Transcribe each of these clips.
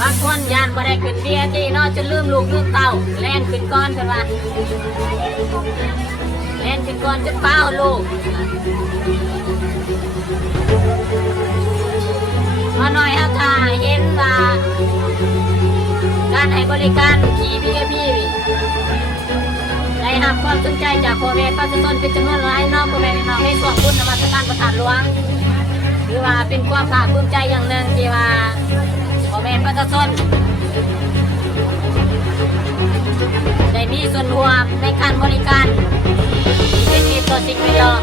บางคนยานบ่ได้ขึ้นVATเนาะจนลืมลูกลืมเต้าแล่นขึ้นก้อนเพิ่นว่าแล่นขึ้นก้อนจนเป้าลูกมาหน่อยค่ะค่ะเห็นว่าการให้บริการขี่VIPได้รับความสนใจจากพ่อแม่ประชาชนเป็นจำนวนหลายเนาะพ่อแม่พี่น้องในส่วนบุญนมัสการพระธาตุหลวงถือว่าเป็นความภาคภูมิใจอย่างหนึ่งที่ว่าพ่อแม่ประชาชนได้มีส่วนร่วมในการบริการเป็นที่ต่อสิ่งแวดล้อม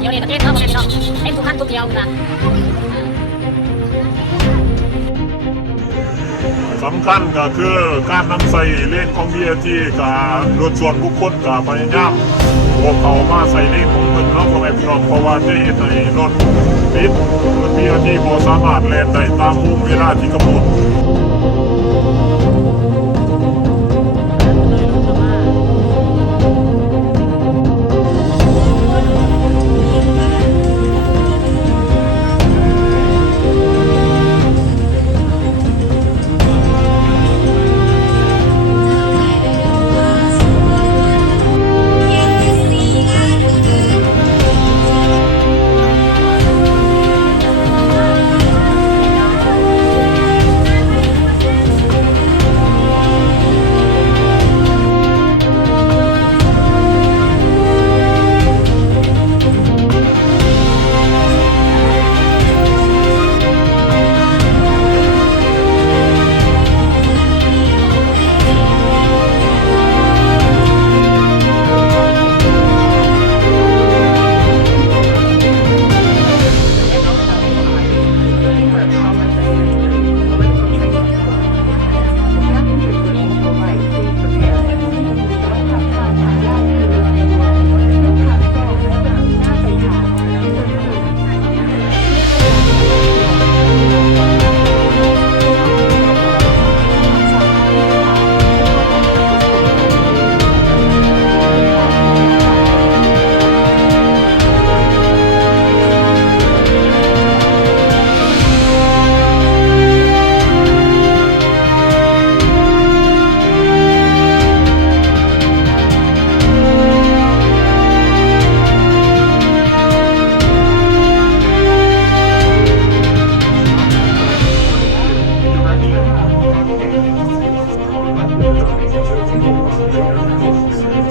เดี๋ยวนี้ประเทศเขาเป็นเนาะเอ็มทุกขั้นทุกเดียวนะสำคัญก็คือการนำใส่เลนของ BRT กับรถส่วนบุคคลกับพยายามพวกเขามาใส่เลนของเพิ่นเนาะพ่อแม่พี่น้องเพราะว่าจะเห็นในรถติดรถ BRT บ่สามารถแล่นได้ตามวงเวลาที่กำหนด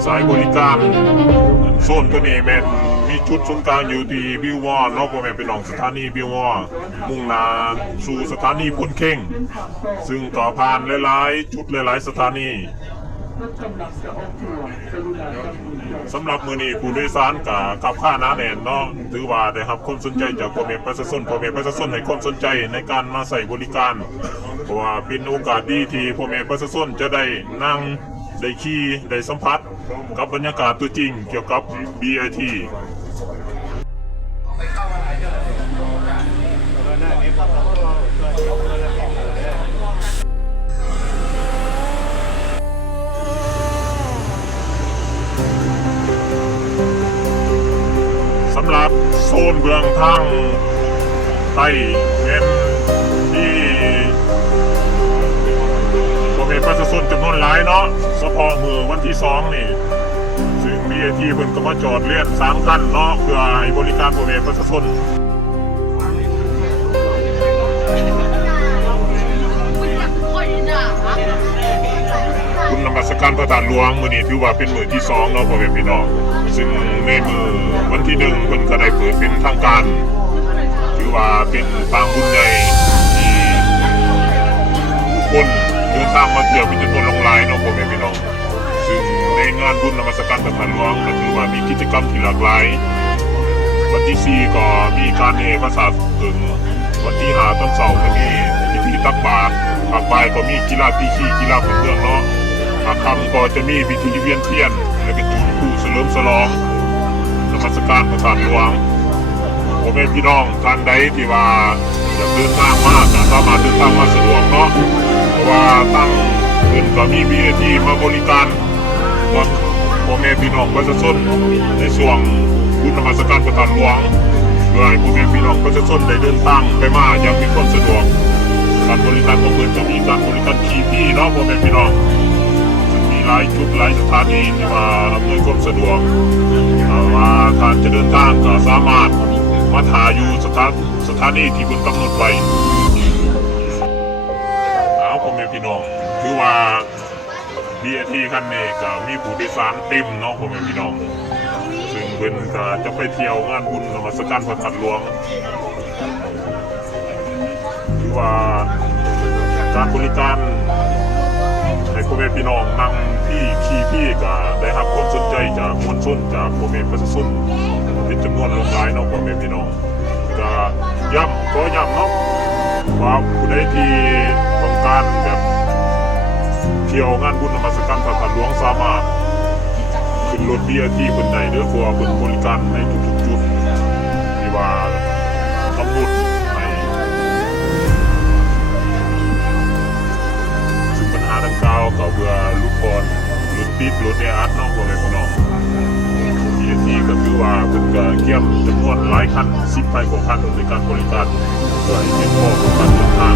สายบริการโซนตัวนี้แม่นมีจุดศูนย์กลางอยู่ที่บิววอร์เนาะพ่อแม่พี่น้องสถานีบิววอร์มุ่งหน้าสู่สถานีพ้นเข่งซึ่งต่อผ่านหลายๆจุดหลายๆสถานีสำหรับมื้อนี้ผู้โดยสารกับค่าหนาแน่นเนาะถือว่าได้รับความสนใจจากพ่อแม่ประชาชนให้ความสนใจในการมาใช้บริการเพราะว่าเป็นโอกาสดีที่พ่อแม่ประชาชนจะได้นั่งได้ขี่ได้สัมผัสกับบรรยากาศตัวจริงเกี่ยวกับ BRT สำหรับโซนเบื้องทางใต้เป็นที่พ่อแม่ประชาชนจำนวนหลายเนาะเฉพาะมือวันที่2นี่ซึ่ง BRT เพิ่นก็มาจอดเลียน3คันเนาะเพื่อให้บริการพ่อแม่ประชาชนคุณนมัสการพระธาตุหลวงมื้อนี้ถือว่าเป็นมื้อที่2เนาะพ่อแม่พี่น้องซึ่งในมื้อวันที่1เพิ่นก็ได้เปิดเป็นทางการถือว่าเป็นปางบุญใหญ่ที่ผู้คน เดินทางมาเที่ยวเป็นจำนวนหลายเนาะพ่อแม่พี่น้องซึ่งในงานบุญนมัสการพระธาตุหลวงก็ถือว่ามีกิจกรรมที่หลากหลายวันที่4ก็มีการแห่พระศาสถึงวันที่5ต้นเสาร์ก็มีพิธีตักบาตรภาคบ่ายก็มีกีฬาตีขี้กีฬาพื้นเมืองเนาะภาคค่ำก็จะมีพิธีเวียนเทียนและก็จุดพลุเฉลิมฉลองนมัสการพระธาตุหลวงพ่อแม่พี่น้องท่านใดที่ว่าอยากเดินทางมาก็สามารถเดินทางมาสะดวกเนาะเพราะว่าตั้งขึ้นก็มีVIPมาบริการพ่อแม่พี่น้องประชาชนในช่วงบุญนมัสการพระธาตุหลวงเพื่อให้พ่อแม่พี่น้องประชาชนได้เดินทางไปมาอย่างมีความสะดวกการบริการของเพื่อนจะมีการบริการขี่พี่เนาะพ่อแม่พี่น้องซึ่งมีหลายจุดหลายสถานีที่มาอำนวยความสะดวกว่าท่านจะเดินทางก็สามารถมาถ่ายอยู่สถานีที่เพิ่นกำหนดไว้พ่อแม่พี่น้องคือว่า BRT คันนี้ก็มีผู้โดยสารเต็มเนาะพ่อแม่พี่น้องซึ่งเพิ่นก็จะไปเที่ยวงานบุญนมัสการพระธาตุหลวงคือว่าการบริการให้พ่อแม่พี่น้องนั่งที่ขี่พี่ก็ได้รับความสนใจจากมวลชนจากพ่อแม่ประชาชนเป็นจำนวนหลายเนาะพ่อแม่พี่น้องก็ย้ำเนาะว่าผู้ใดที่ต้องการแบบเที่ยวงานบุญนมัสการพระธาตุหลวงสามารถขึ้นรถ BRT เพิ่นได้เด้อเพราะว่าเพิ่นบริการในทุกๆจุดที่ว่ากำหนดให้ซึ่งปัญหาดังกล่าวก็เพื่อลุกพรรถติดรถแออัดเนาะพ่อแม่พี่น้อง BRT ก็คือว่าเพิ่นก็เกี่ยมจำนวนหลายคัน10 ไปกว่าคันในการบริการเพื่อให้เพียงพอกับการเดินทาง